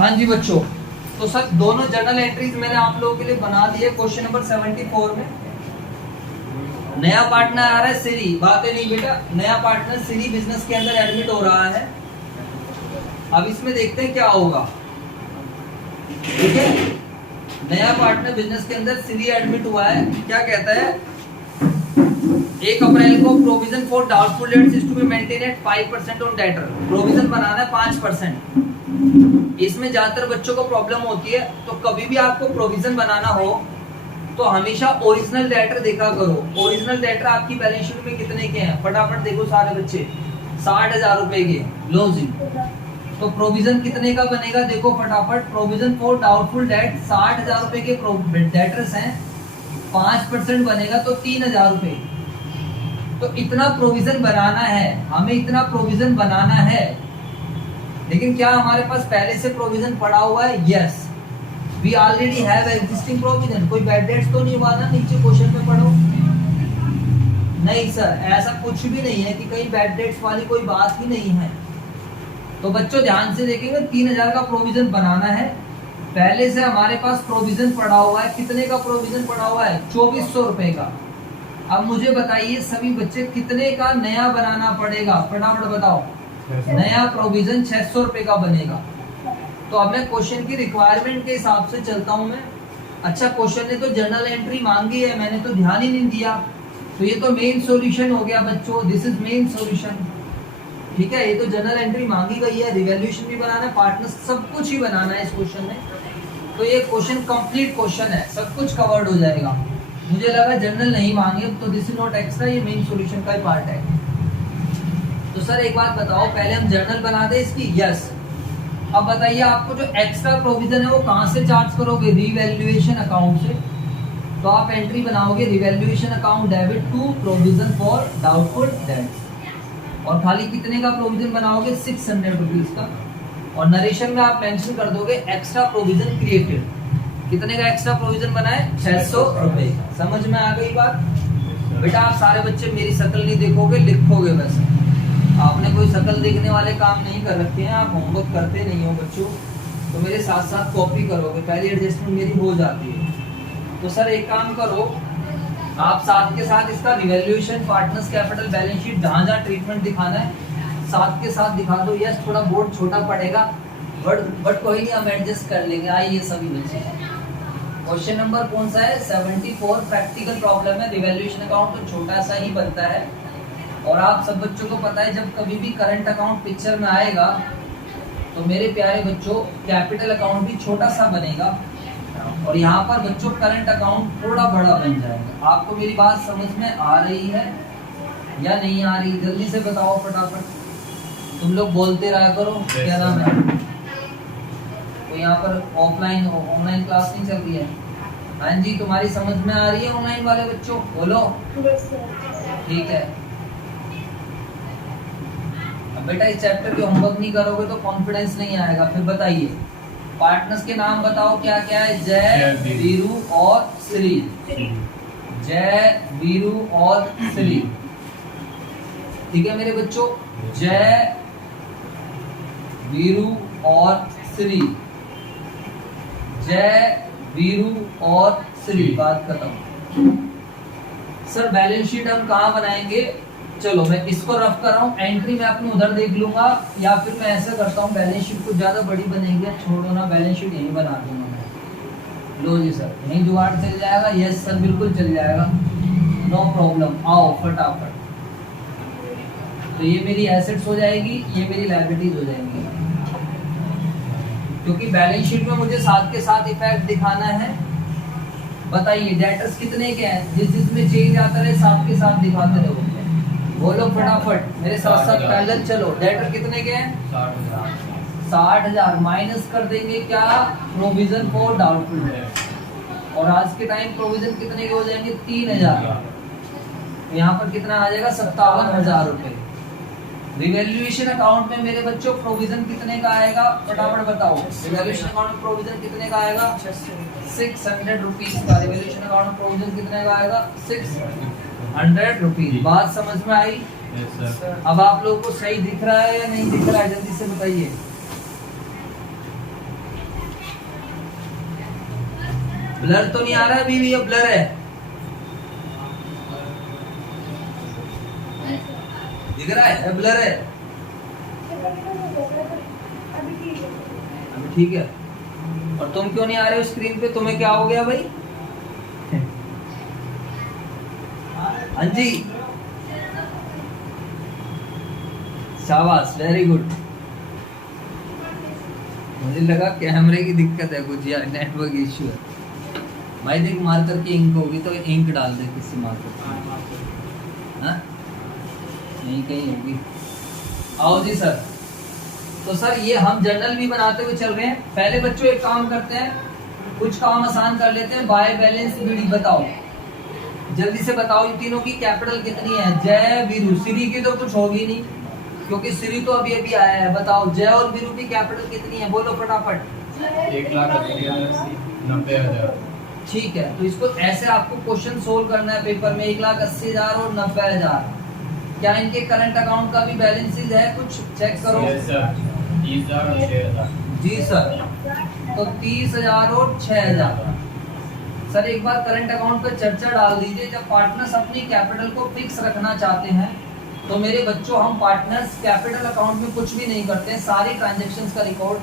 हाँ जी बच्चों, तो सर दोनों जर्नल एंट्रीज मैंने आप लोगों के लिए बना दिए। क्वेश्चन नंबर 74 में नया पार्टनर आ रहा है सिरी, बात है नहीं बेटा, नया पार्टनर सिरी बिजनेस के अंदर एडमिट हो रहा है। अब इसमें देखते हैं क्या होगा। ठीक है, नया पार्टनर बिजनेस के अंदर सिरी एडमिट हुआ है। क्या कहता है, 1 अप्रैल को provision for doubtful debts is to be maintain at 5% on debtor. Provision बनाना है 5%। इसमें ज्यादातर बच्चों को प्रॉब्लम होती है, तो कभी भी आपको प्रोविजन बनाना हो तो हमेशा ओरिजिनल डेटर देखा करो। ओरिजिनल डेटर आपकी बैलेंस शीट में कितने के हैं, फटाफट देखो सारे बच्चे, 60,000 रुपए के। लो जी, तो प्रोविजन कितने का बनेगा, देखो फटाफट। प्रोविजन फॉर डाउटफुल डेट 60,000 रुपए के डेटर्स हैं, 5% बनेगा तो 3,000 रुपए। तो इतना प्रोविजन बनाना है हमें, इतना प्रोविजन बनाना है। लेकिन क्या हमारे पास पहले से प्रोविजन पड़ा हुआ है? Yes, we already have existing provision. कोई बैड डेट्स तो नहीं हुआ ना, नीचे क्वेश्चन में पढ़ो। नहीं सर, ऐसा कुछ भी नहीं है कि कहीं बैड डेट्स वाली कोई बात ही नहीं है। तो बच्चों ध्यान से देखेंगे, 3,000 का प्रोविजन बनाना है। पहले से हमारे पास प्रोविजन पड़ा हुआ है। कितने का प्रोविजन पड़ा हुआ है? 2400 रुपए का। अब मुझे बताइए सभी बच्चे, कितने का नया बनाना पड़ेगा, फटाफट बताओ। नया प्रोविजन 600 रुपए का बनेगा। तो अब मैं क्वेश्चन की रिक्वायरमेंट के हिसाब से चलता हूं मैं। अच्छा, क्वेश्चन ने तो जर्नल एंट्री मांगी है, मैंने तो ध्यान ही नहीं दिया। तो ये तो मेन सॉल्यूशन हो गया बच्चों, दिस इज मेन सॉल्यूशन। ठीक है, ये तो जर्नल एंट्री मांगी गई है, रिवैल्यूएशन भी बनाना है, पार्टनर्स सब कुछ ही बनाना है इस क्वेश्चन में। तो ये क्वेश्चन कंप्लीट क्वेश्चन है, सब कुछ कवर्ड हो जाएगा। मुझे लगा जर्नल नहीं मांगे, तो दिस इज नॉट एक्स्ट्रा, ये मेन सॉल्यूशन का ही पार्ट है। तो सर एक बात बताओ, पहले हम जर्नल बना दे इसकी? यस। अब बताइए, आपको जो एक्स्ट्रा प्रोविजन है वो कहां से चार्ज करोगे? रिवैल्यूएशन अकाउंट से। तो आप एंट्री बनाओगे, revaluation account debit to provision for doubtful debts. और खाली कितने का प्रोविजन बनाओगे? 600 रुपीज का। और नरेशन में आप मेंशन कर दोगे एक्स्ट्रा प्रोविजन क्रिएटेड। कितने का एक्स्ट्रा प्रोविजन बना है? 600 रुपए। समझ में आ गई बात? बेटा आप सारे बच्चे मेरी शक्ल नहीं देखोगे, लिखोगे बस। आपने कोई शक्ल देखने वाले काम नहीं कर रखे हैं, आप होमवर्क करते नहीं हो बच्चों, तो मेरे साथ साथ कॉपी करोगे, पहली एडजस्टमेंट मेरी हो जाती है। तो सर एक काम करो, आप साथ के साथ इसका revaluation, partners capital, balance sheet, जहां जहां ट्रीटमेंट दिखाना है साथ के साथ दिखा दो। यस, थोड़ा बोर्ड छोटा पड़ेगा, बट कोई नहीं, हम एडजस्ट कर लेंगे। आइए सभी बच्चे, क्वेश्चन नंबर कौन सा है? 74 प्रैक्टिकल प्रॉब्लम है। रिवैल्यूएशन अकाउंट तो छोटा सा ही बनता है, और आप सब बच्चों को पता है जब कभी भी करंट अकाउंट पिक्चर में आएगा तो मेरे प्यारे बच्चों कैपिटल अकाउंट भी छोटा सा बनेगा, और यहाँ पर बच्चों करंट अकाउंट थोड़ा बड़ा बन जाएगा। आपको मेरी बात समझ में आ रही है या नहीं आ रही? जल्दी से बताओ फटाफट, तुम लोग बोलते रहा करो। क्या नाम है? तो यहाँ पर ऑफलाइन ऑनलाइन क्लास नहीं चल रही है? हाँ जी, तुम्हारी समझ में आ रही है ऑनलाइन वाले बच्चों? बोलो। ठीक है, बेटा इस चैप्टर के होमवर्क नहीं करोगे तो कॉन्फिडेंस नहीं आएगा। फिर बताइए, पार्टनर्स के नाम बताओ क्या क्या है? जय, वीरू और श्री। जय, वीरू और श्री। ठीक है मेरे बच्चों, जय, वीरू और श्री। जय, वीरू और श्री, बात खत्म। सर बैलेंस शीट हम कहाँ बनाएंगे? चलो मैं इसको रफ कर रहा हूँ, एंट्री मैं अपनी उधर देख लूंगा, या फिर मैं ऐसा करता हूँ, बैलेंस शीट कुछ ज्यादा बड़ी बनेगी, छोड़ो ना, बैलेंस शीट यहीं बना दूंगा मैं। लो जी सर, यहीं जुगाड़ चल जाएगा? यस सर, बिल्कुल चल जाएगा, नो प्रॉब्लम। आओ फटाफट। तो ये मेरी एसेट्स हो जाएगी, ये मेरी लायबिलिटीज हो जाएंगी, क्योंकि बैलेंस शीट में मुझे साथ के साथ इफेक्ट दिखाना है। बताइए डेटर्स कितने के हैं? जिसमें चेंज आता रहे साथ के साथ दिखाते रहो। बोलो फटाफट, मेरे साथ साथ पैरेलल चलो। डेटर कितने के हैं? 60,000। माइनस कर देंगे क्या? Provision for doubtful debt. और आज के टाइम प्रोविजन कितने के हो जाएंगे? 3,000। यहाँ पर कितना आ जाएगा? 57,000 रुपए। रिवैल्यूएशन अकाउंट में मेरे बच्चों प्रोविजन कितने का आएगा? फटाफट बताओ। रिवैल्यूएशन अकाउंट में प्रोविजन कितने का आएगा? 600 रुपीज का। रिवैल्यूएशन अकाउंट में प्रोविजन कितने का आएगा? 600 रुपीज। बात समझ में आई? yes, sir. अब आप लोगों को सही दिख रहा है या नहीं दिख रहा है? जल्दी से बताइए। ब्लर तो नहीं आ रहा अभी भी, ये ब्लर है, दिख रहा है ब्लर है, अभी ठीक है। और तुम क्यों नहीं आ रहे हो स्क्रीन पे, तुम्हें क्या हो गया भाई? हाँ जी, शाबाश, वेरी गुड। मुझे लगा कैमरे की दिक्कत है कुछ या नेटवर्क इश्यू है। भाई देख, मार्कर की इंक होगी तो इंक डाल दे किसी मार्कर, हाँ यहीं कहीं होगी। आओ जी सर। तो सर ये हम जर्नल भी बनाते हुए चल रहे हैं। पहले बच्चों एक काम करते हैं, कुछ काम आसान कर लेते हैं। बाय बैलेंस बीडी बताओ, जल्दी से बताओ इन तीनों की कैपिटल कितनी है? जय वीरू, श्री की तो कुछ होगी नहीं क्योंकि श्री तो अभी अभी आया है। बताओ जय और वीरू की कैपिटल कितनी है, बोलो फटाफट। 1,80,90,000। ठीक है, तो इसको ऐसे आपको क्वेश्चन सोल्व करना है पेपर में। 1,80,000 और 90,000। क्या इनके करंट अकाउंट का भी बैलेंसेज है? कुछ चेक करो। 30,000 और 6,000। जी सर, तो 30,000 और 6,000। सर एक बार करंट अकाउंट पर चर्चा डाल दीजिए। जब पार्टनर्स अपनी कैपिटल को फिक्स रखना चाहते हैं तो मेरे बच्चों, हम पार्टनर्स कैपिटल अकाउंट में कुछ भी नहीं करते हैं। सारी ट्रांजैक्शंस का रिकॉर्ड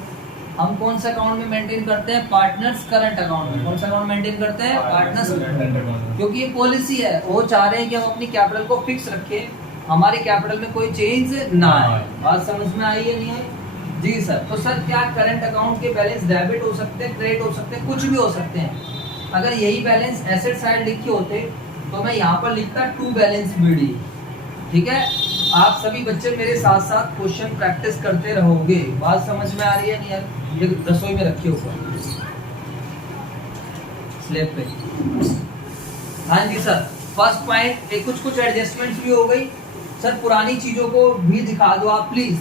हम कौन सा अकाउंट में मेंटेन करते हैं? पार्टनर्स करंट अकाउंट में। कौन सा अकाउंट मेंटेन करते हैं? पार्टनर्स, क्योंकि ये पॉलिसी है। वो चाह रहे हैं कि हम अपनी कैपिटल को फिक्स रखें, हमारी कैपिटल में कोई चेंज ना आए। बात समझ में आई है नहीं आई? जी सर। तो सर क्या करंट अकाउंट के बैलेंस डेबिट हो सकते हैं, क्रेडिट हो सकते हैं, कुछ भी हो सकते हैं। अगर यही बैलेंस एसेट साइड लिखे होते तो मैं यहाँ पर लिखता टू बैलेंस बीडी। ठीक है, आप सभी बच्चे मेरे साथ साथ क्वेश्चन प्रैक्टिस करते रहोगे। बात समझ में आ रही है नहीं यार? ये रसोई में रखे ऊपर स्लेब पे। हाँ जी सर, फर्स्ट पॉइंट, कुछ एडजस्टमेंट्स भी हो गई। सर पुरानी चीजों को भी दिखा दो आप प्लीज।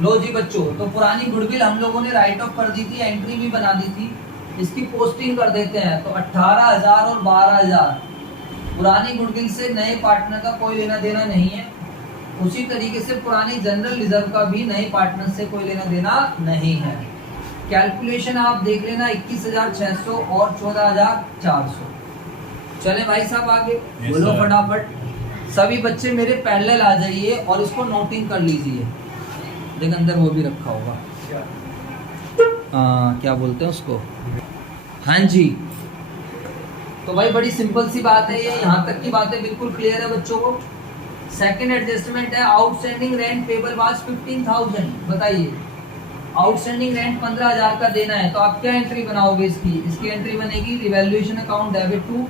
लो जी बच्चों, तो पुरानी गुडविल हम लोगों ने राइट ऑफ कर दी थी, एंट्री भी बना दी थी। इसकी पोस्टिंग कर देते हैं। तो 18,000 और 12,000 पुरानी गुडविल से नए पार्टनर का कोई लेना देना नहीं है। उसी तरीके से पुरानी जनरल रिजर्व का भी नए पार्टनर से कोई लेना देना नहीं है। कैलकुलेशन आप देख लेना, 21,600 और 14,400। चले भाई साहब आगे बोलो फटाफट। सभी बच्चे मेरे पैरेलल आ जाइए और इसको नोटिंग कर लीजिए। देख अंदर वो भी रखा होगा, क्या बोलते हैं उसको, हाँ जी। तो भाई बड़ी सिंपल सी बात है ये, यहाँ तक की बातें बिल्कुल क्लियर है बच्चों को। सेकंड एडजस्टमेंट है, आउटस्टैंडिंग रेंट पेबल वाज 15,000। बताइए, आउटस्टैंडिंग रेंट 15,000 का देना है, तो आप क्या एंट्री बनाओगे इसकी? इसकी एंट्री बनेगी revaluation account debit to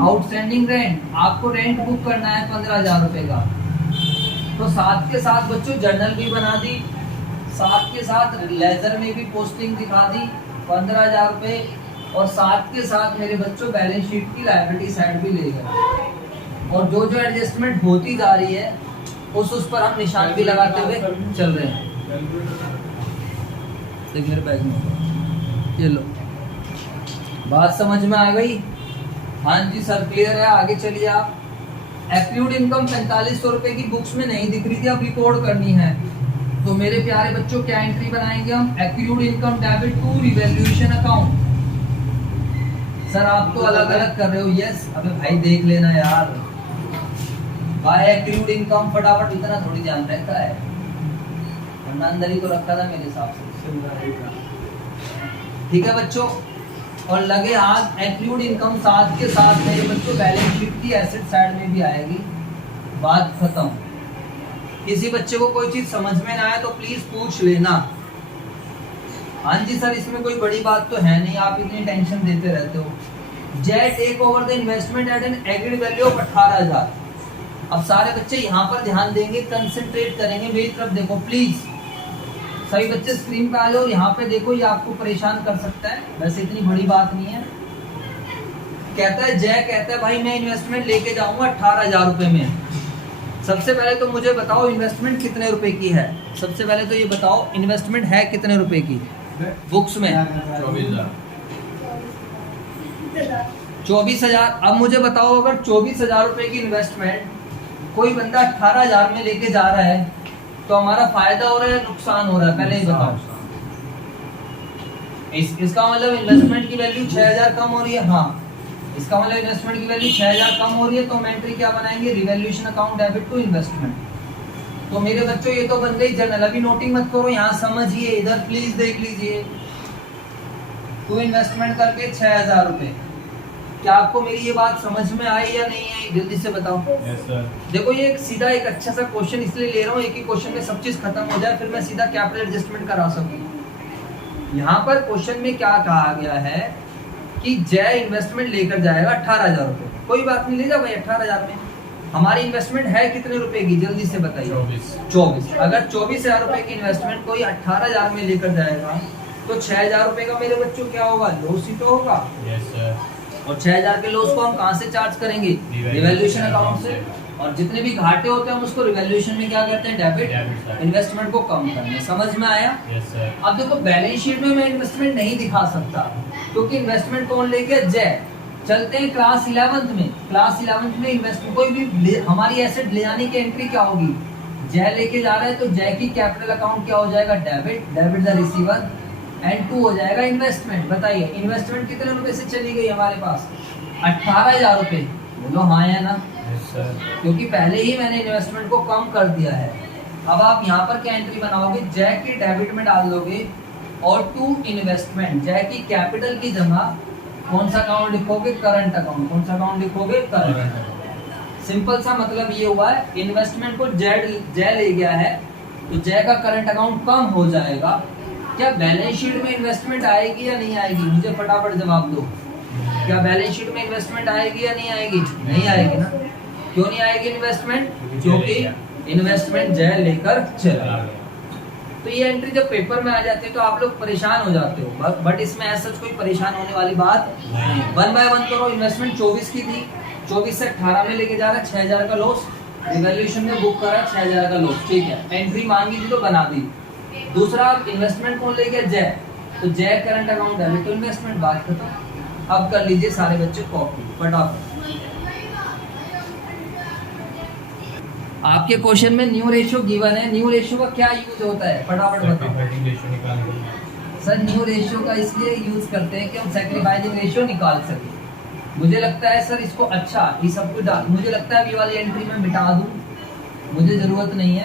outstanding rent. आपको रेंट बुक करना है 15,000 रुपए का। तो साथ के साथ बच्चों जर्नल भी बना दी, साथ के साथ लेजर में भी पोस्टिंग दिखा दी 15,000 रुपए, और साथ के साथ मेरे बच्चों बैलेंस शीट की लायबिलिटी साइड भी ले गए। और जो जो एडजस्टमेंट होती जा रही है उस पर हम निशान भी लगाते हुए चल रहे हैं। देख मेरे बैग में, ये लो, बात समझ में आ गई? हाँ जी सर, क्लियर है। आगे चलिए आप। एक्रूड इनकम 4500 रुपए की बुक्स में नहीं दिख रही थी, अब रिकॉर्ड करनी है। तो मेरे प्यारे बच्चों क्या एंट्री बनाएंगे हम? Accrued income debit to revaluation account. Sir आप तो अलग अलग कर रहे हो। यस, अबे भाई देख लेना यार। बाय एक्रूड इनकम फटाफट, इतना थोड़ी ध्यान रहता है, वरना अंदर ही तो रखा था मेरे हिसाब से। ठीक है बच्चों, और लगे हाथ एक्रूड इनकम साथ के साथ मेरे बच्चों बैलेंस शीट की एसेट साइड में भी आएगी। बात खत्म। किसी बच्चे को कोई चीज समझ में ना आए तो प्लीज पूछ लेना। हाँ जी सर, इसमें कोई बड़ी बात तो है नहीं, आप इतनी टेंशन देते रहते हो। Jay take over the investment at an agreed value of 18,000। अब सारे बच्चे यहाँ पर ध्यान देंगे, कंसंट्रेट करेंगे, मेरी तरफ देखो प्लीज। सभी बच्चे स्क्रीन पे आ जाओ, यहाँ पे देखो, ये आपको परेशान कर सकता है, वैसे इतनी बड़ी बात नहीं है। कहता है जय, कहता है भाई मैं इन्वेस्टमेंट लेके जाऊंगा 18,000 रुपए में। सबसे पहले तो मुझे बताओ इन्वेस्टमेंट कितने रुपए की है? सबसे पहले तो ये बताओ इन्वेस्टमेंट है कितने रुपए की बुक्स में? 24,000। अब मुझे बताओ, अगर 24,000 रुपए की इन्वेस्टमेंट कोई बंदा 18,000 में लेके जा रहा है तो हमारा फायदा हो रहा है या नुकसान हो रहा है? पहले ही बताओ। इसका मतलब इन्वेस्टमेंट की वैल्यू 6000 कम हो रही है। हाँ, इसका मतलब इन्वेस्टमेंट की वैल्यू 6000 कम हो रही है, तो हम एंट्री क्या बनाएंगे, revaluation account debit to investment. तो मेरे बच्चों ये तो बन गई जर्नल। अभी नोटिंग मत करो, यहाँ समझिए, इधर प्लीज देख लीजिए। टू इन्वेस्टमेंट करके 6000 रुपए। क्या आपको मेरी ये बात समझ में आई या नहीं आई, जल्दी से बताओ। Yes sir. देखो ये एक सीधा एक अच्छा सा क्वेश्चन इसलिए ले रहा हूँ, एक ही क्वेश्चन में सब चीज खत्म हो जाए, फिर मैं सीधा कैपिटल एडजस्टमेंट करा सकूँ। यहाँ पर क्वेश्चन में क्या कहा गया है कि जय इन्वेस्टमेंट लेकर जाएगा 18,000 रुपए। कोई बात नहीं, ले जाओ भाई 18,000 में। हमारी इन्वेस्टमेंट है कितने रुपए की, जल्दी से बताइए। 24। अगर 24,000 रुपए की इन्वेस्टमेंट कोई 18,000 में लेकर जाएगा तो 6,000 रुपए का मेरे बच्चों क्या होगा, लॉस ही तो होगा। Yes sir. और 6,000 के लॉस को हम कहाँ से चार्ज करेंगे, रिवैल्यूएशन अकाउंट से। और जितने भी घाटे होते हैं हम उसको रिवैल्यूएशन में क्या करते हैं, डेबिट। इन्वेस्टमेंट को कम करना। समझ में आया। Yes sir. अब देखो बैलेंस शीट में मैं इन्वेस्टमेंट नहीं दिखा सकता क्योंकि इन्वेस्टमेंट कौन लेके, जय। चलते हैं क्लास 11th में। क्लास 11th में इन्वेस्टमेंट कोई भी हमारी एसेट ले जाने की एंट्री क्या होगी, जय लेके जा रहा है तो जय की कैपिटल अकाउंट क्या हो जाएगा, debit. Debit the receiver and to हो जाएगा इन्वेस्टमेंट। बताइए इन्वेस्टमेंट कितने रुपए से चली गई हमारे पास, 18,000 रुपए। बोलो हाँ या ना। Yes sir. क्योंकि पहले ही मैंने इन्वेस्टमेंट को कम कर दिया है। अब आप यहाँ पर क्या एंट्री बनाओगे, जय की डेबिट में डाल दोगे और टू इन्वेस्टमेंट जय की कैपिटल की जगह कौन सा अकाउंट लिखोगे, करंट अकाउंट। कौन सा अकाउंट लिखोगे, करंट। सिंपल सा मतलब ये हुआ है, इन्वेस्टमेंट को जय ले गया है तो जय का करंट अकाउंट कम हो जाएगा। क्या बैलेंस शीट में इन्वेस्टमेंट आएगी या नहीं आएगी, मुझे फटाफट जवाब दो। क्या बैलेंस शीट में इन्वेस्टमेंट आएगी या नहीं आएगी, नहीं आएगी ना। क्यों नहीं आएगी इन्वेस्टमेंट, क्योंकि इन्वेस्टमेंट जय लेकर चला। तो ये एंट्री जब पेपर में आ जाती है तो आप लोग परेशान हो जाते हो, बट इसमें ऐसा कोई परेशान होने वाली बात नहीं। 1 बाय 1 करो। इन्वेस्टमेंट 24 की थी, 24 से 18 में लेके जा रहा है, 6,000 का लॉस। रिवैल्यूएशन में बुक करा 6,000 का लॉस, ठीक है। एंट्री मांगी थी तो बना दी। दूसरा इन्वेस्टमेंट कौन ले गया, जय। तो Jay current account debit to investment, बात खत्म। अब कर लीजिए सारे बच्चे कॉपी फटाफट। आपके क्वेश्चन में न्यू रेशियो गिवन है, न्यू रेशियो का क्या यूज होता है, फटाफट बताओ। सर न्यू रेशियो का इसलिए यूज करते हैं कि हम सैक्रिफाइसिंग रेशियो निकाल सके। मुझे लगता है सर इसको अच्छा ये सब कुछ डाल, मुझे लगता है अभी वाली एंट्री में मिटा दूं, मुझे जरूरत नहीं है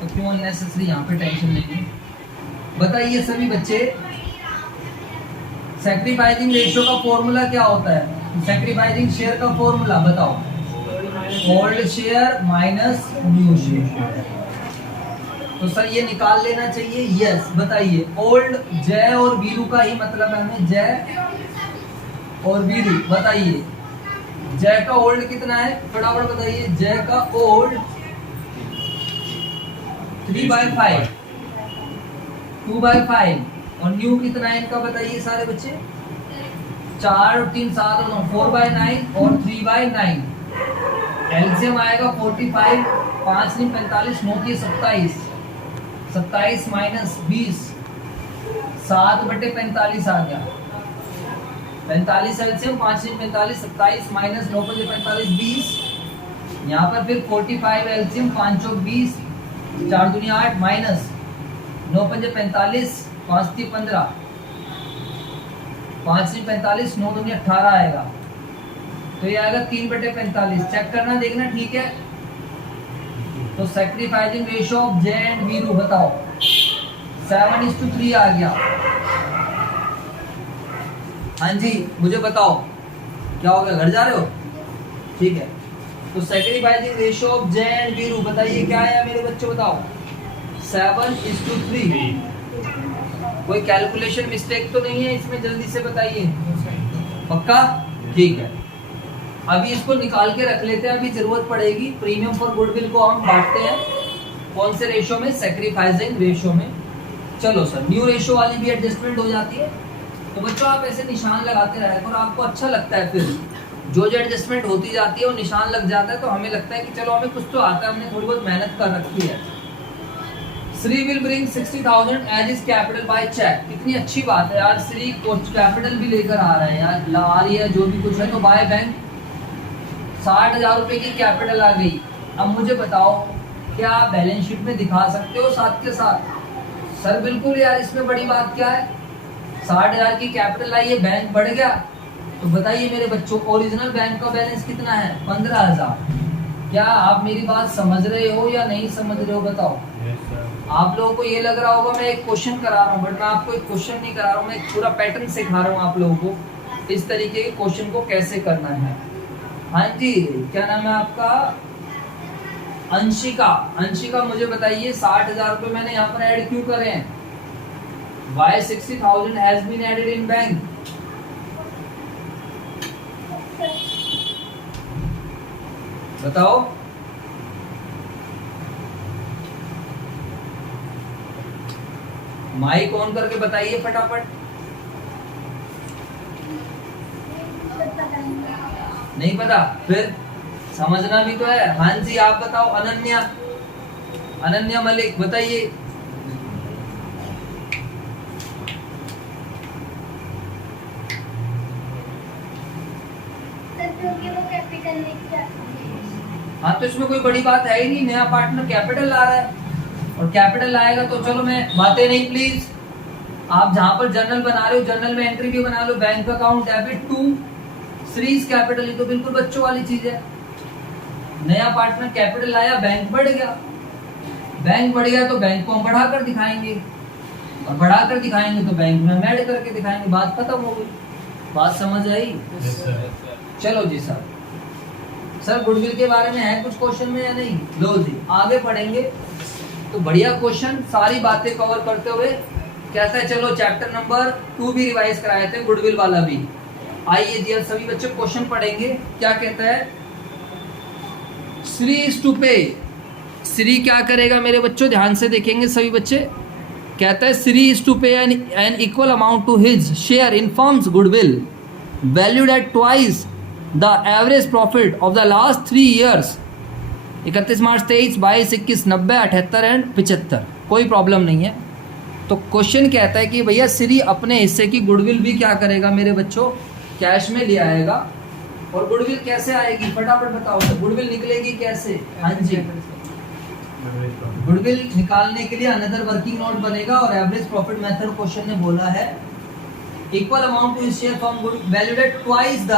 तो क्यों अननेसेसरी यहाँ पे टेंशन लेंगे। बताइए सभी बच्चे, सैक्रिफाइसिंग रेशियो का फॉर्मूला क्या होता है, सैक्रिफाइसिंग शेयर का फॉर्मूला बताओ। Old share minus new share. तो सर ये निकाल लेना चाहिए। यस बताइए, ओल्ड जय और वीरू का ही मतलब है हमें, जय और वीरू। बताइए जय का ओल्ड कितना है, फटाफट बताइए। जय का ओल्ड 3/5, 2/5 और न्यू कितना है इनका बताइए सारे बच्चे। 4 और 3 7 और 4/9 और 3/9। एलसीएम आएगा 45, 5 नहीं 45, 9 की 27, 27 माइनस 20, 7/45 आ गया। 45 एलसीएम, 5 नहीं 45, 27 माइनस 9/45 20। यहाँ पर फिर 45 एलसीएम, 5 और 20, 4 दूनी 8 माइनस 9/45, 5 की 15, 5 नहीं 45, 9 दूनी 18 आएगा। तो ये आएगा 3/45। चेक करना देखना ठीक है। तो sacrificing ratio of J and Veeru बताओ, 7:3 आ गया। हाँ जी मुझे बताओ क्या हो गया, घर जा रहे हो, ठीक है। तो sacrificing ratio of J and Veeru बताइए क्या है मेरे बच्चों, बताओ। 7:3। कोई कैलकुलेशन मिस्टेक तो नहीं है इसमें, जल्दी से बताइए, पक्का, ठीक है। अभी इसको निकाल के रख लेते हैं, अभी जरूरत पड़ेगी। प्रीमियम फॉर गुडविल को हम बांटते हैं कौन से रेशियो में, सैक्रिफाइसिंग रेशियो में। चलो सर न्यू रेशियो वाली भी एडजस्टमेंट हो जाती है। तो बच्चों आप ऐसे निशान लगाते रहे और आपको अच्छा लगता है, फिर जो एडजस्टमेंट होती जाती है वो निशान लग जाता है, तो हमें लगता है कि चलो हमें कुछ तो आता है, हमने थोड़ी बहुत मेहनत कर रखी है। Shree will bring 60,000 as is capital by cheque. कितनी अच्छी बात है यार, श्री कुछ कैपिटल भी लेकर आ रहे हैं यार, ला रही है जो भी कुछ है। तो बाय बैंक 60,000 रुपए की कैपिटल आ गई। अब मुझे बताओ क्या आप बैलेंस शीट में दिखा सकते हो साथ के साथ। सर बिल्कुल यार, इसमें बड़ी बात क्या है, 60,000 की कैपिटल आई है, बैंक बढ़ गया, तो बताइए मेरे बच्चों ओरिजिनल बैंक का बैलेंस कितना है? 15,000। क्या आप मेरी बात समझ रहे हो या नहीं समझ रहे हो बताओ? Yes, sir. आप लोगों को ये लग रहा होगा मैं एक क्वेश्चन करा रहा हूँ, बट मैं आपको एक क्वेश्चन नहीं करा रहा हूँ, मैं एक पूरा पैटर्न सिखा रहा हूँ आप लोगों को इस तरीके के क्वेश्चन को कैसे करना है। हाँ जी, क्या नाम है आपका? अंशिका। अंशिका मुझे बताइए 60,000 रुपए मैंने यहाँ पर ऐड क्यों करे हैं? Why 60,000 has been added in bank? बताओ। माइक ऑन करके बताइए फटाफट। नहीं पता? फिर समझना भी तो है। हाँ जी आप बताओ। अनन्या, अनन्या मलिक बताइए। क्योंकि वो कैपिटल लेके आते हैं। हाँ तो इसमें कोई बड़ी बात है ही नहीं, नया पार्टनर कैपिटल ला रहा है और कैपिटल लाएगा तो चलो मैं बातें नहीं प्लीज। आप जहां पर जर्नल बना रहे हो जर्नल में एंट्री भी बना लो, बैंक अकाउंट डेबिट टू सीरीज कैपिटल, ये तो बिल्कुल बच्चों वाली चीज है। नया पार्टनर कैपिटल लाया, बैंक बढ़ गया, बैंक बढ़ गया तो बैंक को हम बढ़ा कर दिखाएंगे और बढ़ा कर दिखाएंगे तो बैंक में ऐड करके दिखाएंगे, बात खत्म हो गई। बात समझ आई? Yes, sir. चलो जी सर। सर गुडविल के बारे में है कुछ क्वेश्चन में या नहीं? लो जी आगे पढ़ेंगे तो बढ़िया क्वेश्चन सारी बातें कवर करते हुए कहता है चलो चैप्टर नंबर 2 भी रिवाइज कराए थे गुडविल वाला भी। आइए जी अब सभी बच्चे क्वेश्चन पढ़ेंगे। क्या कहता है? श्री इज टू पे। श्री क्या करेगा मेरे बच्चों? ध्यान से देखेंगे सभी बच्चे। कहता है Shree is to pay an equal amount to his share in firms goodwill valued at twice the average profit of the last 3 years 31 March 23, 22, 21, 90, 78 and 75। कोई प्रॉब्लम नहीं है। तो क्वेश्चन कहता है कि भैया श्री अपने हिस्से की गुडविल भी क्या करेगा मेरे बच्चों? कैश में ले आएगा। और गुडविल कैसे आएगी फटाफट बताओ, तो गुडविल निकलेगी कैसे? हाँ जी, गुडविल निकालने के लिए अनदर वर्किंग नोट बनेगा और एवरेज प्रॉफिट मेथड क्वेश्चन ने बोला है equal amount to share from good valued at twice the.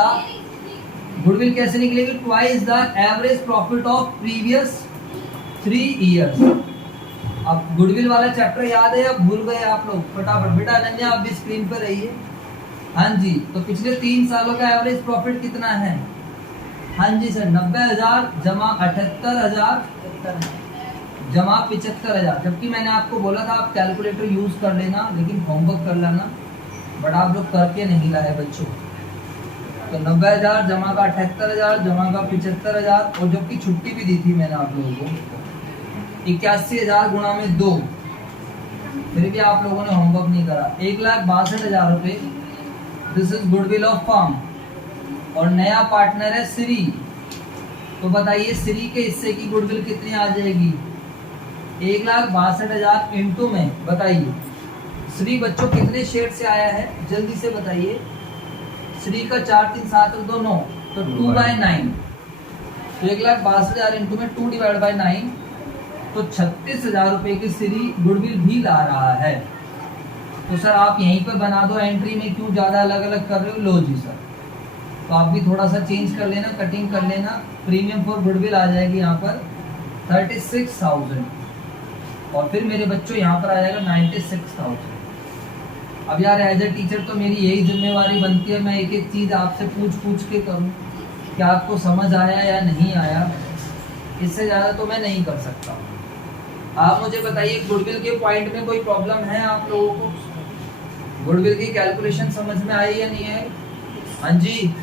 Goodwill कैसे निकलेगी? Twice the average profit of previous 3 years। अब गुडविल वाला चैप्टर याद है या भूल गए आप लोग? फटाफट बेटा अनन्या आप भी स्क्रीन पर रहिए। हाँ जी, तो पिछले 3 सालों का एवरेज प्रॉफिट कितना है? हाँ जी सर 90,000 जमा 78,000 जमा 75,000। जबकि मैंने आपको बोला था आप कैलकुलेटर यूज कर लेना, लेकिन होमवर्क कर लेना, बट आप लोग करके नहीं लाए बच्चों। तो 90,000 जमा का 78,000 जमा का 75,000 और जबकि छुट्टी भी दी थी मैंने आप लोगों को 81,000 गुणा में 2। फिर भी आप लोगों ने होमवर्क नहीं करा। 1,62,000 रुपए। This is goodwill of firm और नया पार्टनर है श्री। तो बताइए श्री के हिस्से की गुडविल कितनी आ जाएगी? 1,62,000 इंटू में बताइए श्री बच्चों कितने शेयर से आया है? जल्दी से बताइए। श्री का 4, 3, 7 और 2, 9, तो 2/9। तो 1,62,000 इंटू में 2/9, तो 36,000 रुपए की श्री गुडविल भी ला रहा है। तो सर आप यहीं पर बना दो एंट्री में, क्यों ज्यादा अलग अलग कर रहे हो? लो जी सर, तो आप भी थोड़ा सा चेंज कर लेना, कटिंग कर लेना। प्रीमियम फॉर गुडविल आ जाएगी यहाँ पर 36,000 और फिर मेरे बच्चों यहाँ पर आ जाएगा 96,000। अब यार एज ए टीचर तो मेरी यही जिम्मेवारी बनती है, मैं एक एक चीज आपसे पूछ के करूँ कि आपको समझ आया या नहीं आया। इससे ज्यादा तो मैं नहीं कर सकता। आप मुझे बताइए गुडविल के पॉइंट में कोई प्रॉब्लम है आप लोगों को? गुडविल की कैलकुलेशन समझ में आई या नहीं है? हाँ जी,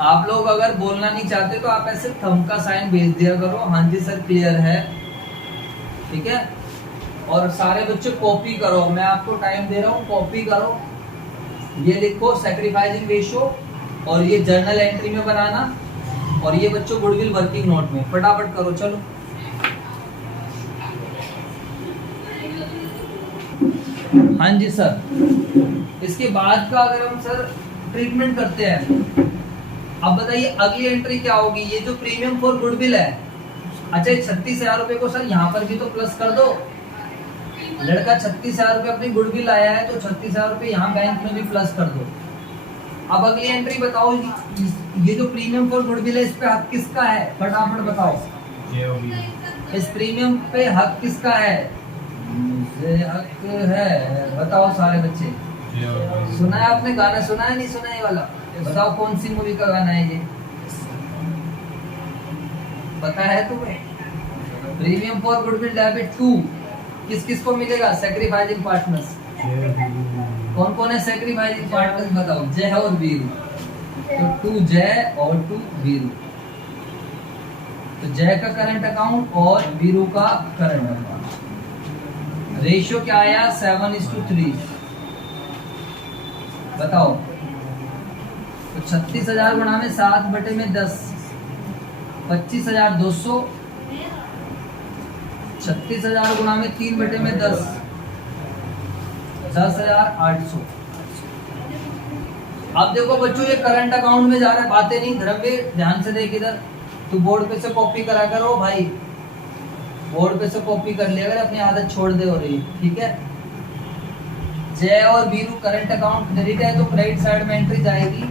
आप लोग अगर बोलना नहीं चाहते तो आप ऐसे थंब का साइन भेज दिया करो, हाँ जी सर क्लियर है, ठीक है। और सारे बच्चे कॉपी करो, मैं आपको टाइम दे रहा हूँ, कॉपी करो। ये लिखो सैक्रिफाइसिंग रेशियो और ये जर्नल एंट्री में बनाना और ये बच्चों गुडविल वर्किंग नोट में फटाफट करो। चलो हाँ जी सर। इसके बाद का अगर हम सर ट्रीटमेंट करते हैं, अब बताइए अगली एंट्री क्या होगी? ये जो प्रीमियम फॉर गुडविल है, अच्छा 36,000 रुपए को सर यहाँ पर भी तो प्लस कर दो। लड़का 36,000 रुपये अपनी गुडविल आया है, तो 36,000 रुपये यहाँ बैंक में भी प्लस कर दो। अब अगली एंट्री बताओ, ये जो प्रीमियम फॉर गुडविल है, इस पे हक किसका है? फटाफट बताओ, इस प्रीमियम पे हक किसका है? मुझे हक है, बताओ सारे बच्चे। सुना है आपने गाना, सुना है नहीं सुना ये वाला? बताओ कौन सी मूवी का गाना है ये, पता है तुम्हें? प्रीमियम फॉर गुडविल डेबिट 2 किस किस को मिलेगा? Sacrificing partners. कौन कौन है सैक्रिफाइसिंग पार्टनर्स बताओ? जय और वीरू। तो 2 जय और 2 वीरू। तो जय का करंट अकाउंट और वीरू का करंट अकाउंट। रेशियो क्या आया? 7:3। बताओ, तो 36,000 गुणा में 7/10, 25,200। 36,000 गुणा में 3/10, 10,800। अब देखो बच्चों, ये करंट अकाउंट में जा रहा है, बातें नहीं। धर्मवीर ध्यान से देख इधर, तू बोर्ड पे से कॉपी करा करो भाई, बोर्ड पे से कॉपी कर लिया कर, अपनी आदत छोड़ दे हो रही, ठीक है? जय और वीरू करंट अकाउंट क्रेडिट है, तो क्रेडिट साइड में एंट्री जाएगी,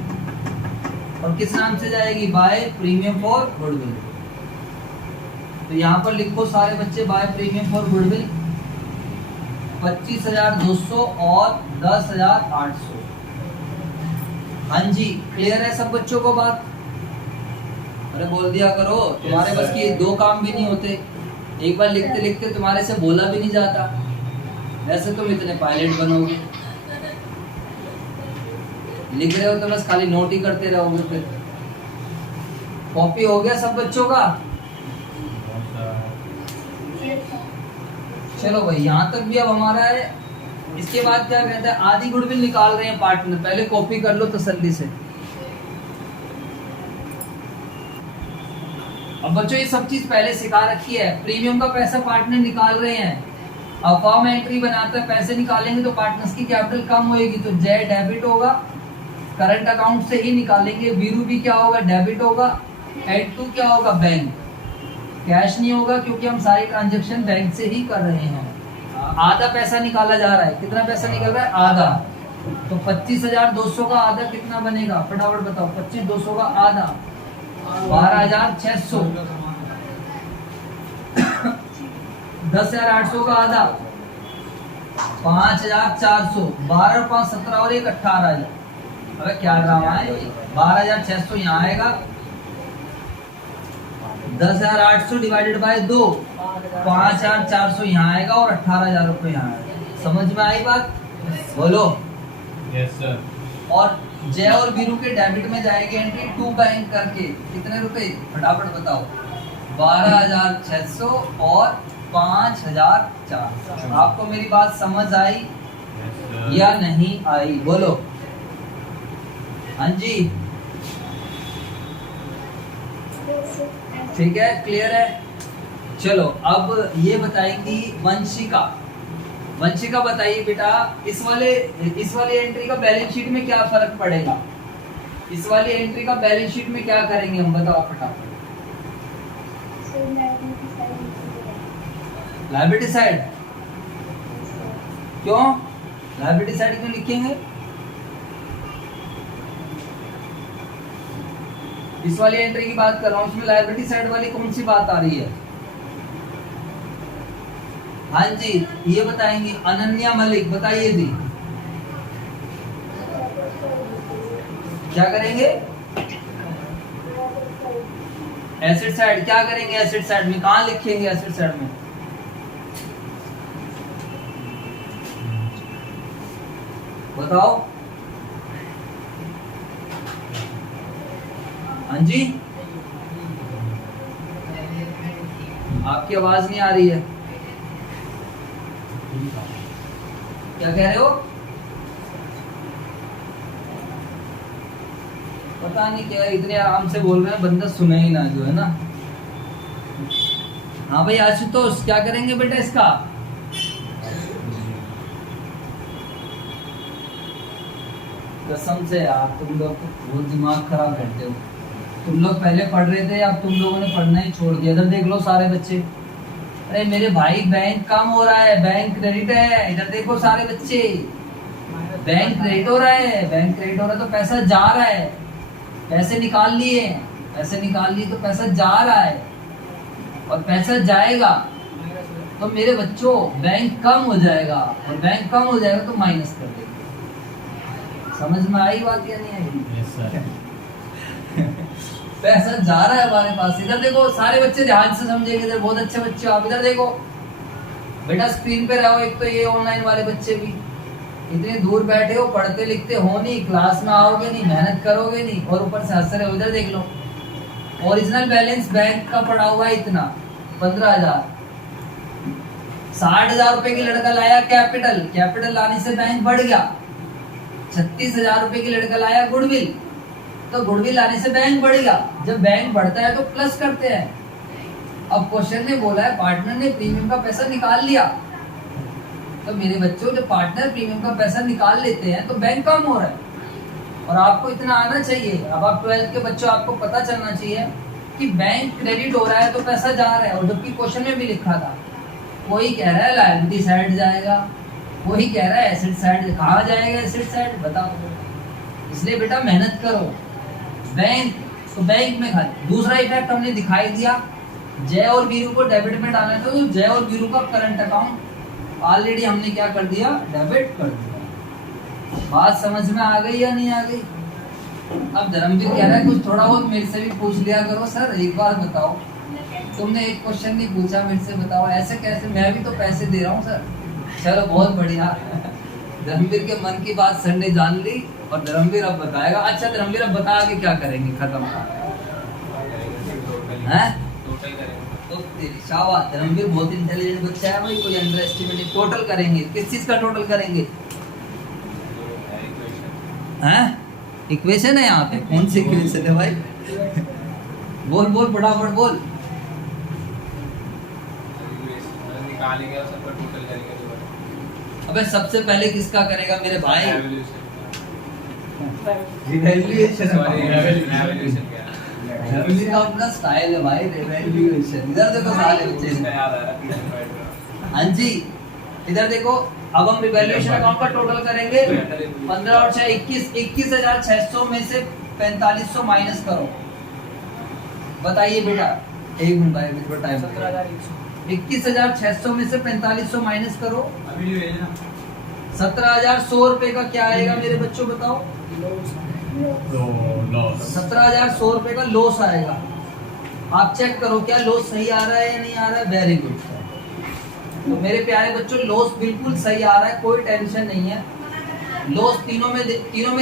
और किस नाम से जाएगी? By premium for goodwill. तो यहाँ पर लिखो सारे बच्चे, बाय प्रीमियम फॉर गुडविल 25,200 और 10,800। हाँ जी, क्लियर है सब बच्चों को बात? अरे बोल दिया करो, तुम्हारे बस की 2 काम भी नहीं होते। एक बार लिखते लिखते तुम्हारे से बोला भी नहीं जाता, वैसे तुम इतने पायलट बनोगे। लिख रहे हो तो बस खाली नोट ही करते रहोगे। फिर कॉपी हो गया सब बच्चों का? चलो भाई, यहाँ तक भी अब हमारा है। इसके बाद क्या कहता है? आधी गुडविल निकाल रहे हैं पार्टनर, पहले कॉपी कर लो तसल्ली से। अब बच्चों ये सब चीज पहले सिखा रखी है। प्रीमियम का पैसा पार्टनर निकाल रहे हैं, अब फॉर्म एंट्री बनाता है, पैसे निकालेंगे तो पार्टनर्स की कैपिटल कम होगी, तो जय डेबिट होगा, करंट अकाउंट से ही निकालेंगे। वीरू भी क्या होगा? डेबिट होगा। एड 2 क्या होगा? बैंक। कैश नहीं होगा क्योंकि हम सारी ट्रांजेक्शन बैंक से ही कर रहे हैं। आधा पैसा निकाला जा रहा है। कितना पैसा निकल रहा है? आधा। तो 25,200 का आधा कितना बनेगा? फटाफट बताओ। 25,200 का आधा 12,600। 10,800 का आधा 5,400। 12 और 5 17 और 1 18,000। अबे क्या ड्रामा है? 12,600 यहाँ आएगा, 10,800 डिवाइडेड बाय 2, 5,400 यहाँ आएगा, और 18,000 रुपये यहाँ आएगा। समझ में आई बात? बोलो। Yes sir. और जय और वीरू के डेबिट में जाएगी एंट्री 2 बैंक करके। कितने रुपए? फटाफट बताओ। 12,600 और 5,400। आपको मेरी बात समझ आई या नहीं आई? बोलो। हाँ जी, ठीक है, क्लियर है। चलो अब ये बताएंगी वंशिका। वंशिका बताइए बेटा, इस वाले एंट्री का बैलेंस शीट में क्या फर्क पड़ेगा? इस वाली एंट्री का बैलेंस शीट में क्या करेंगे हम? बताओ फटाफट। Liability side. क्यों लायबिलिटी साइड क्यों लिखेंगे? इस वाली एंट्री की बात कर रहा हूँ, इसमें लायबिलिटी साइड वाली कौन सी बात आ रही है? हाँ जी, ये बताएंगी अनन्या मलिक। बताइए जी, क्या करेंगे? Asset side. क्या करेंगे एसेट साइड में? कहाँ लिखेंगे एसेट साइड में? बताओ। हाँ जी, आपकी आवाज नहीं आ रही है, क्या कह रहे हो? पता नहीं क्या, इतने आराम से बोल रहे हैं, बंदा सुने ही ना, जो है ना। हाँ भाई आशुतोष, क्या करेंगे बेटा इसका? कसम से यार, तुम लोग बहुत दिमाग खराब करते हो। तुम लोग पहले पढ़ रहे थे, अब तुम लोगों ने पढ़ना ही छोड़ दिया। इधर देख लो सारे बच्चे, अरे मेरे भाई बैंक कम हो रहा है, बैंक क्रेडिट है। इधर देखो सारे बच्चे, बैंक क्रेडिट हो रहा है, बैंक क्रेडिट हो रहा है तो पैसा जा रहा है। पैसे निकाल लिए, पैसे निकाल लिए तो पैसा जा रहा है और पैसा जाएगा तो मेरे बच्चों बैंक कम हो जाएगा, और बैंक कम हो जाएगा तो माइनस कर देंगे। समझ में आई बात या नहीं आई? Yes sir. पैसा जा रहा है हमारे पास। इधर देखो सारे बच्चे ध्यान से समझेंगे, इधर बहुत अच्छे बच्चे हो आप। इधर देखो बेटा, स्क्रीन पे रहो। एक तो ये ऑनलाइन वाले बच्चे भी इतने दूर बैठे हो, पढ़ते लिखते हो नहीं, क्लास में आओगे नहीं, मेहनत करोगे नहीं, और ऊपर से हंस रहे हो। इधर देख लो, ओरिजिनल बैलेंस बैंक का पड़ा हुआ है इतना 15,000। 60,000 रुपए की लड़का लाया कैपिटल, कैपिटल लाने से बैंक बढ़ गया। 36,000 रुपए की लड़का लाया गुडविल, तो गुडविल लाने से बैंक बढ़ गया। जब बैंक बढ़ता है तो प्लस करते हैं। अब क्वेश्चन ने बोला है पार्टनर ने प्रीमियम का पैसा निकाल लिया, तो मेरे बच्चों जब पार्टनर प्रीमियम का पैसा निकाल लेते हैं तो बैंक कम हो रहा है। और आपको इतना आना चाहिए, अब आप 12th के बच्चों, आपको पता चलना चाहिए कि बैंक क्रेडिट हो रहा है तो पैसा जा रहा है। और जबकि क्वेश्चन में भी लिखा था, कोई कह रहा है लायबिलिटी साइड जाएगा, कोई कह रहा है एसेट साइड। कहाँ जाएगा एसेट साइड, बताओ। इसलिए बेटा मेहनत करो। बैंक तो बैंक में खाली। दूसरा इफेक्ट हमने दिखाई दिया, जय और वीरू को डेबिट में डालना था, तो जय और वीरू का करंट अकाउंट ऑलरेडी हमने क्या कर दिया, डेबिट कर दिया। बात समझ में आ गई या नहीं आ गई? अब धर्मवीर कह रहा है कुछ थोड़ा बहुत मेरे से भी पूछ लिया करो। सर एक बार बताओ, तुमने एक क्वेश्चन नहीं पूछा मेरे से, बताओ ऐसे कैसे? मैं भी तो पैसे दे रहा हूँ सर। चलो बहुत बढ़िया। धर्मवीर के मन की बात सर ने जान ली और धर्मवीर अब बताएगा। अच्छा धर्मवीर अब बता के क्या करेंगे, खत्म है? टोटल करेंगे। तो तेरी शाबाश, धर्मवीर बहुत इंटेलिजेंट बच्चा है भाई, कोई अंडर एस्टिमेट। टोटल करेंगे, किस चीज का टोटल करेंगे? हैं? इक्वेशन है यहाँ पे, कौन सी इक्वेशन है भाई? बोल बोल फटाफट बोल। निकालेंगे और सबका टोटल करेंगे दोबारा। अबे सबसे पहले किसका करेगा मेरे भाई? रिवैल्यूएशन। सॉरी, रिवैल्यूएशन क्या? धर्मवीर का अपना स्टाइल है भाई, रिवैल्यूएशन। इधर देखो सारे बच्चे इसका याद आ रहा। हाँ जी, इधर देखो। अब हम रिवैल्यूएशन अकाउंट का टोटल करेंगे। 15 और 6 21, 21,600 में से 4500 माइनस करो। बताइए बेटा, एक मिनट भाई, थोड़ा टाइम। 21,600 में से 4500 माइनस करो। 17,100 रुपए का क्या आएगा मेरे बच्चों, बताओ? तो लॉस। 17,100 रुपए का लॉस आएगा। आप चेक करो क्या लॉस सही आ रहा है या नहीं आ रहा है? Very good. तो मेरे प्यारे बच्चों, लॉस बिल्कुल सही आ रहा है, कोई टेंशन नहीं है। लॉस तीनों में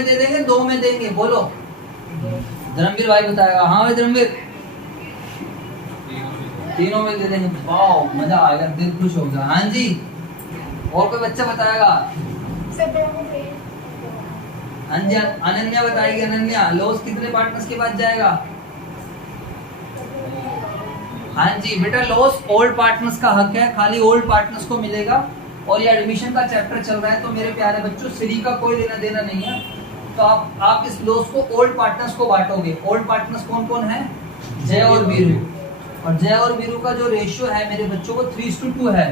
दे देंगे, 2 में देंगे? बोलो। धर्मवीर भाई बताएगा। हाँ भाई धर्मवीर, तीनों में दे देंगे। वाह मजा आएगा, दिल खुश होगा। हाँ जी, और कोई बच्चा बताएगा? हाँ जी, अनन्या बताएगी। अनन्या, लॉस कितने पार्टनर्स के पास जाएगा? हाँ जी बेटा, लॉस ओल्ड पार्टनर्स का हक है, खाली ओल्ड पार्टनर्स को मिलेगा। और ये एडमिशन का चैप्टर चल रहा है, तो मेरे प्यारे बच्चों श्री का कोई लेना देना नहीं है। तो आप इस लॉस को ओल्ड पार्टनर्स को बांटोगे। ओल्ड पार्टनर्स कौन कौन है? जय और वीरू। और जय और वीरू का जो रेशियो है मेरे बच्चों को 3:2 है।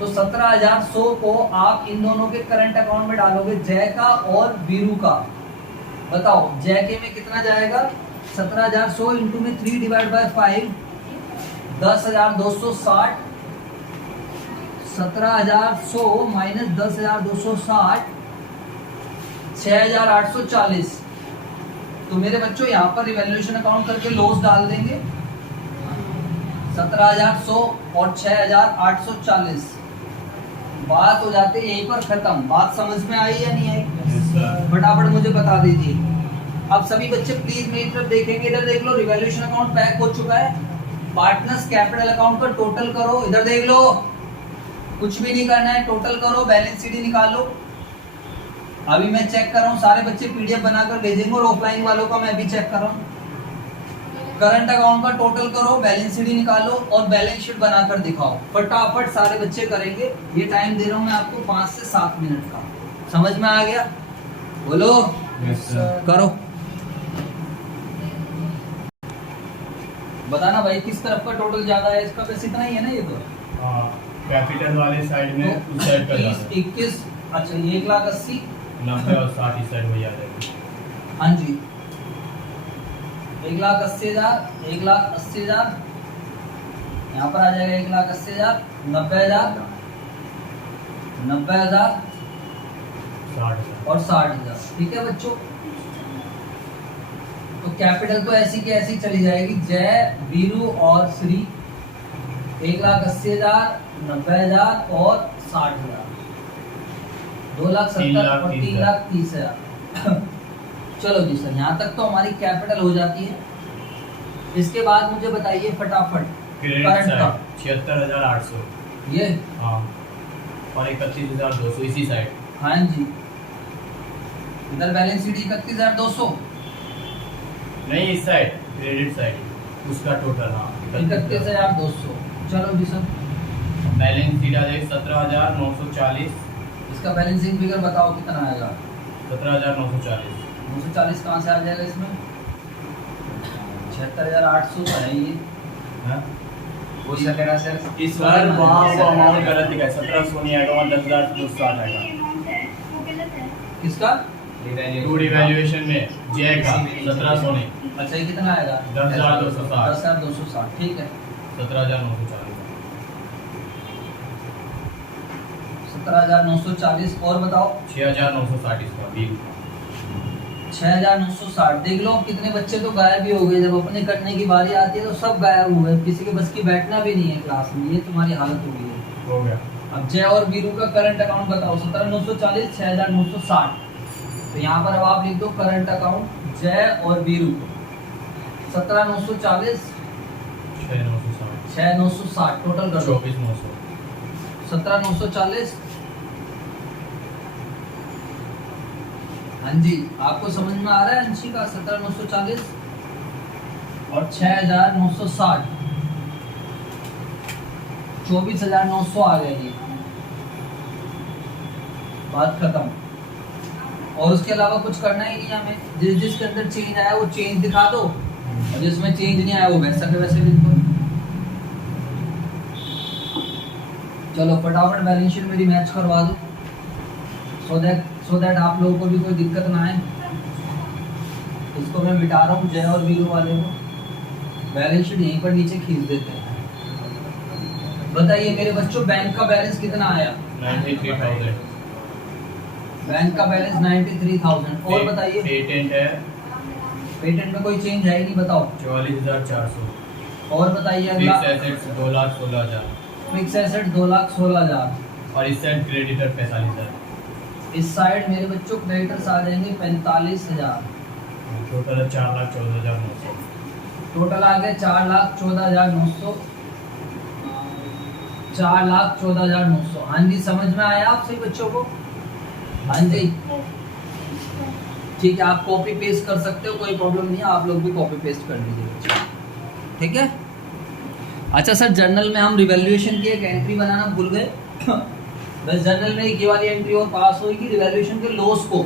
तो 17,100 को आप इन दोनों के करंट अकाउंट में डालोगे, जय का और वीरू का। बताओ जय के में कितना जाएगा? 17,100 इंटू में 3 डिवाइड बाय 5, 10,260। 17,100 माइनस 10,260, 6,840। तो मेरे बच्चों यहाँ पर रिवैल्यूएशन अकाउंट करके लॉस डाल देंगे। 17,100 और 6,840। बात हो जाती है यहीं पर खत्म। बात समझ में आई या नहीं आई? फटाफट मुझे बता दीजिए। अब सभी बच्चे प्लीज मेरी तरफ देखेंगे। इधर देख लो, रिवैल्यूएशन अकाउंट पैक हो चुका है। पार्टनर्स कैपिटल अकाउंट का टोटल करो। इधर देख लो, कुछ भी नहीं करना है, टोटल करो, बैलेंस शीट निकालो। अभी मैं चेक कर रहा हूँ, सारे बच्चे पीडीएफ बनाकर भेजेंगे और ऑफलाइन वालों का मैं भी चेक कर रहा हूँ। करंट अकाउंट का टोटल करो, बैलेंस शीट निकालो और बैलेंस शीट बनाकर दिखाओ। फटाफट सारे बच्चे करेंगे। ये टाइम दे रहा हूँ मैं आपको 5 से 7 मिनट का। समझ में आ गया? बोलो। करो, बताना भाई किस तरफ का टोटल ज्यादा है। इसका बस इतना ही है ना, ये तो हाँ, कैपिटल वाले साइड में उस साइड तो पर 30, 21, अच्छा ये 1,80,000, 90 और 60 इस साइड वही आ जाएगी। हाँ जी 1,80,000, 1,80,000, यहाँ पर आ जाएगा 1,80,000, 90,000, 90,000 60,000 और 60,000। ठीक है बच्चों, तो कैपिटल तो ऐसी की ऐसी चली जाएगी। जय, वीरू और श्री 1,80,000, 90,000 और 60,000, 2,70,000 और 3,30,000। चलो जी सर, यहाँ तक तो हमारी कैपिटल हो जाती है। इसके बाद मुझे बताइए फटाफट क्रेडिट करंट का। साइड 76,800 ये हाँ, और 31,200 इसी साइड। हाँ जी, इधर बैलेंस शीट 31,200, नहीं इस साइड क्रेडिट साइड उसका टोटल हाँ 31,200। चलो जी सर, बैलेंस शीट आ जाएगी 17,940। इसका बैलेंसिंग फिगर बताओ कितना आएगा। 17,940 940 कहाँ से आ जाएगा इसमें? 76,800 का है ये। हाँ? वो सकेगा सर इस बार वहाँ वो अमाउंट गलत दिखा है, 1700 नहीं आएगा, वहाँ 10,260 आएगा। वो गलत है। किसका? टू डिवैल्यूएशन में जय का 1700 नहीं, अच्छा ये कितना आएगा? 10,260। 10,260। ठीक है, 17,940 17,940। और बताओ 6,960 इसका बिल। 6,960। देख लो कितने बच्चे तो गायब भी हो गए। जब अपने करने की बारी आती है तो सब गायब हो गए, किसी के बस की बैठना भी नहीं है क्लास में। ये तुम्हारी हालत हो गई है। हो गया। अब जय और वीरू का करंट अकाउंट बताओ। 17,940, 6,960। तो यहाँ पर अब आप लिख दो करंट अकाउंट जय और वीरू। 17,940, 6,960 6,960 टोटल कर दो। 24,900 17,940। हाँ जी, आपको समझ में आ रहा है अंशी का? 17,940 और 6,960, 24,900 आ गया ये। बात खत्म। और उसके अलावा कुछ करना ही नहीं है हमें। जिसके अंदर चेंज आया वो चेंज दिखा दो, और जिसमें चेंज नहीं आया वो वैसा के वैसे लिख दो। चलो फटाफट बैलेंस शीट मेरी मैच करवा दो, सो दैट आप लोगों को भी कोई दिक्कत ना आए। इसको मैं मिटा रहा हूँ जय और वीरू वाले को। बैलेंस शीट यहीं पर नीचे खींच देते हैं। बताइए मेरे बच्चों, बैंक का बैलेंस कितना आया? 93,000। बैंक का बैलेंस 93,000। और बताइए पेटेंट है पेटेंट में कोई चेंज है ही नहीं, बताओ। 44,400। और बताइए अगला। Fix assets 2,16,000 fix asset 2,16,000। और इस साइड क्रेडिटर 45,000। इस साइड मेरे बच्चों क्रेडिटर्स आ जाएंगे 45,000। टोटल है 4,14,900। टोटल आ गया 4,14,900। 4,14,900। हाँ जी, समझ में आया आप सही बच्चों को? हाँ जी, ठीक है। आप कॉपी पेस्ट कर सकते हो, कोई प्रॉब्लम नहीं है। आप लोग भी कॉपी पेस्ट कर लीजिए, ठीक है। अच्छा सर, जर्नल में हम रिवैल्यूएशन की एक एंट्री बनाना भूल गए। बस जर्नल में एक ये वाली एंट्री और पास होगी, रिवैल्यूएशन के लॉस को।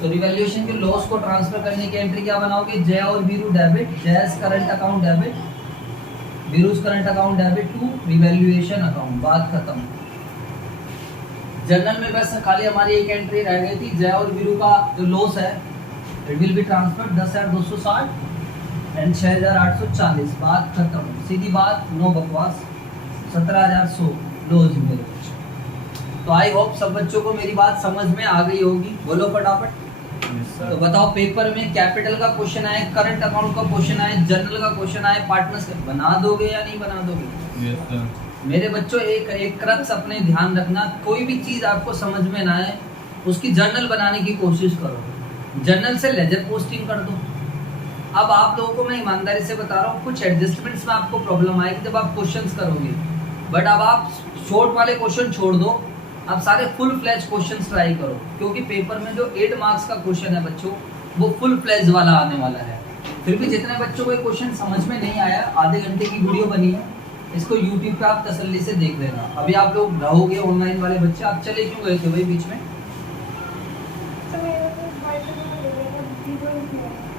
तो रिवैल्यूएशन के लॉस को ट्रांसफर करने की एंट्री क्या बनाओगे? जय और Veeru debit, Jai's current account debit, Veeru's current account debit to revaluation account. बात खत्म। जर्नल में बस खाली हमारी एक एंट्री रह गई थी, जय और वीरू का जो लॉस है it will be transferred 10,260 and 6,840। बात खत्म, सीधी बात, नो बकवास। 17,100 लॉस मेरे बच्चों। तो आई होप सब बच्चों को मेरी बात समझ में आ गई होगी। बोलो फटाफट। तो बताओ, पेपर में कैपिटल का क्वेश्चन आए, करंट अकाउंट का क्वेश्चन आए, जर्नल का क्वेश्चन आए, पार्टनर्स का, बना दोगे या नहीं बना दोगे? Yes sir. मेरे बच्चों एक क्रक्स अपने ध्यान रखना, कोई भी चीज आपको समझ में ना आए उसकी जर्नल बनाने की कोशिश करो। जर्नल से लेजर पोस्टिंग कर दो। अब आप लोगों को मैं ईमानदारी से बता रहा हूँ, कुछ एडजस्टमेंट्स में आपको प्रॉब्लम आएगी जब आप क्वेश्चंस करोगे। बट अब आप शॉर्ट वाले क्वेश्चन छोड़ दो, आप सारे फुल फ्लैज क्वेश्चंस ट्राई करो, क्योंकि पेपर में जो 8 मार्क्स का क्वेश्चन है बच्चों, वो फुल फ्लैज वाला आने वाला है। फिर भी जितने बच्चों को क्वेश्चन समझ में नहीं आया, आधे घंटे की वीडियो बनी है, इसको YouTube पे आप तसल्ली से देख लेना। अभी आप लोग रहोगे ऑनलाइन वाले बच्चे, आप चले क्यों गए थे भाई बीच में? तो मेरे को बाइक में ले गया था, वीडियो नहीं आया।